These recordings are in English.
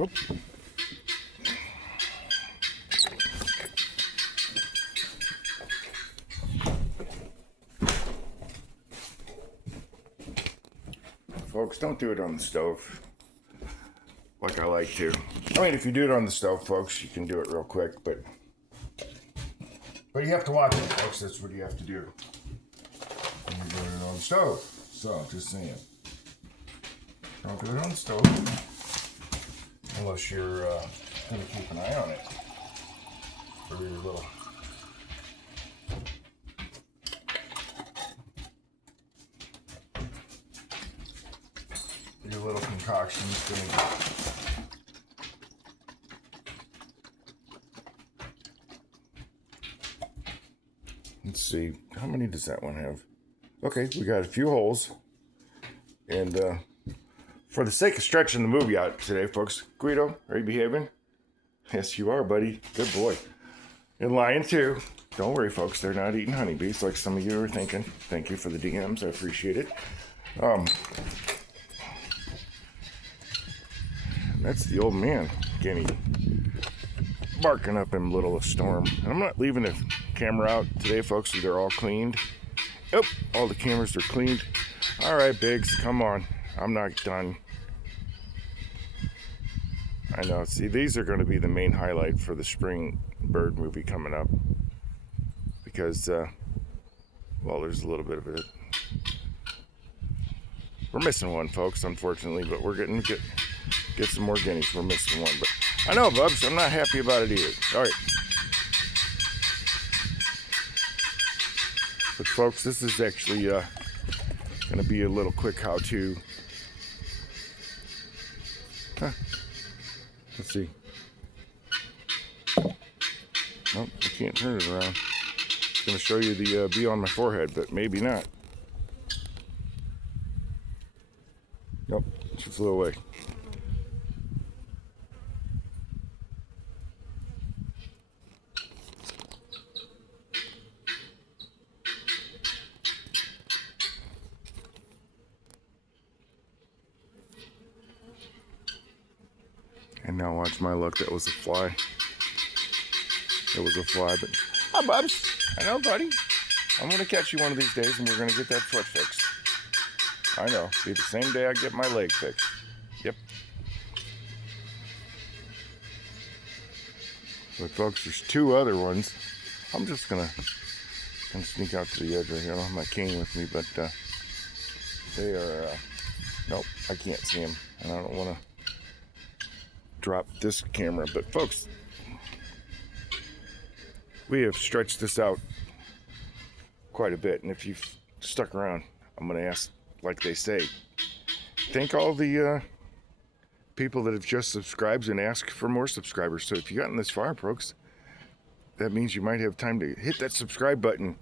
Oop. Folks, don't do it on the stove like I like to. I mean, if you do it on the stove, folks, you can do it real quick, but you have to watch it, folks. That's what you have to do when you're doing it on the stove. So, just saying. Don't do it on the stove unless you're going to keep an eye on it for your little concoction is going to get. Let's see, how many does that one have? Okay, we got a few holes. And for the sake of stretching the movie out today, folks, Guido, are you behaving? Yes, you are, buddy. Good boy. And Lion, too. Don't worry, folks, they're not eating honeybees like some of you are thinking. Thank you for the DMs. I appreciate it. That's the old man, Guinea, barking up in the middle of a storm. And I'm not leaving the camera out today, folks. They're all cleaned. Oh, all the cameras are cleaned. All right, Biggs, come on. I'm not done. I know. See, these are going to be the main highlight for the spring bird movie coming up. Because, well, there's a little bit of it. We're missing one, folks, unfortunately, but we're getting get some more guineas. We're missing one, but I know, Bubs, I'm not happy about it either. All right. But, folks, this is actually going to be a little quick how-to. Huh. Let's see. Nope, I can't turn it around. It's going to show you the bee on my forehead, but maybe not. Nope, she flew away. And now watch my luck, that was a fly. It was a fly, but... Hi, Bubs. I know, buddy. I'm going to catch you one of these days, and we're going to get that foot fixed. I know. Be the same day I get my leg fixed. Yep. But, folks, there's two other ones. I'm just going to sneak out to the edge right here. I don't have my cane with me, but they are... nope, I can't see them, and I don't want to drop this camera. But, folks, we have stretched this out quite a bit, and if you've stuck around, I'm going to ask, like they say, thank all the people that have just subscribed and ask for more subscribers. So if you've gotten this far, folks, that means you might have time to hit that subscribe button,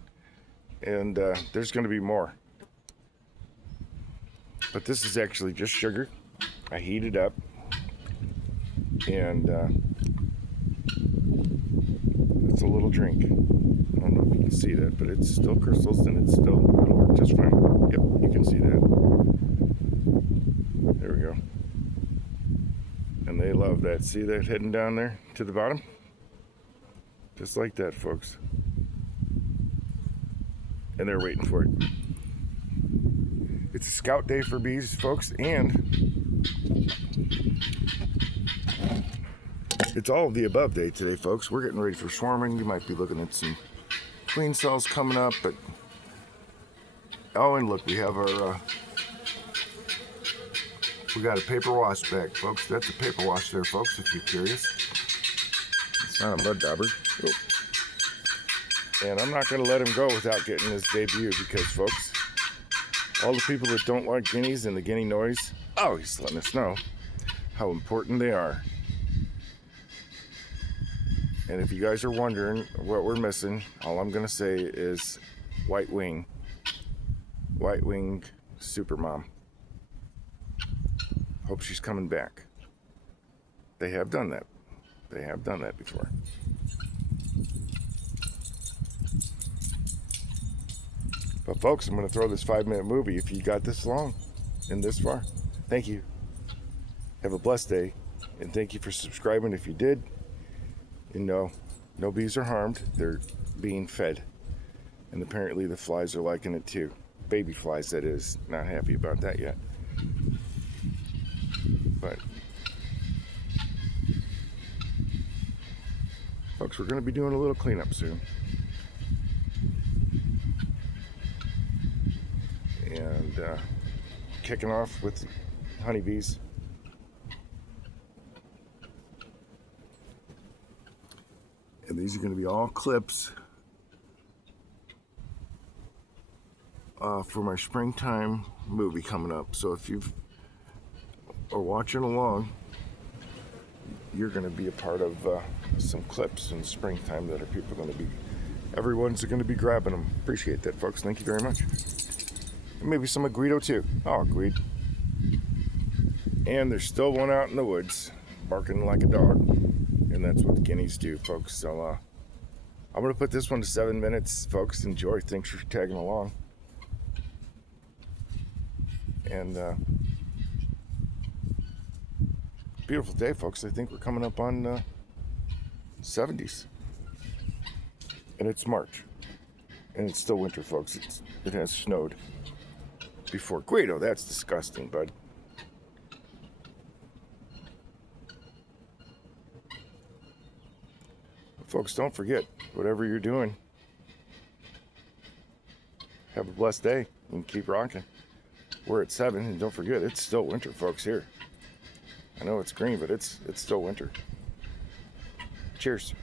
and there's going to be more. But this is actually just sugar. I heat it up, and it's a little drink. I don't know if you can see that, but it's still crystals, and it'll work just fine. Yep, you can see that. There we go. And they love that. See that heading down there to the bottom? Just like that, folks. And they're waiting for it. It's a scout day for bees, folks, and it's all of the above day today, folks. We're getting ready for swarming. You might be looking at some queen cells coming up, but oh, and look, we have our we got a paper wash bag, folks. That's a paper wash there, folks, if you're curious. It's not a mud dauber. Oh. And I'm not going to let him go without getting his debut because, folks, all the people that don't like guineas and the guinea noise, oh, he's letting us know how important they are. And if you guys are wondering what we're missing, all I'm going to say is white-winged supermom. Hope she's coming back. They have done that. They have done that before. But folks, I'm going to throw this 5-minute movie if you got this long and this far. Thank you. Have a blessed day. And thank you for subscribing if you did. And no bees are harmed. They're being fed. And apparently the flies are liking it too. Baby flies, that is. Not happy about that yet. But folks, we're going to be doing a little cleanup soon. And kicking off with honeybees. And these are going to be all clips for my springtime movie coming up. So if you are watching along, you're going to be a part of some clips in springtime that people are going to be, everyone's going to be grabbing them. Appreciate that, folks. Thank you very much. And maybe some of Guido too. Oh, Guido. And there's still one out in the woods barking like a dog. And that's what guineas do, folks. So I'm going to put this one to 7 minutes, folks. Enjoy. Thanks for tagging along. And beautiful day, folks. I think we're coming up on 70s. And it's March. And it's still winter, folks. It has snowed before. Guido, that's disgusting, bud. Folks, don't forget, whatever you're doing, have a blessed day and keep rocking. We're at 7, and don't forget, it's still winter, folks, here. I know it's green, but it's still winter. Cheers.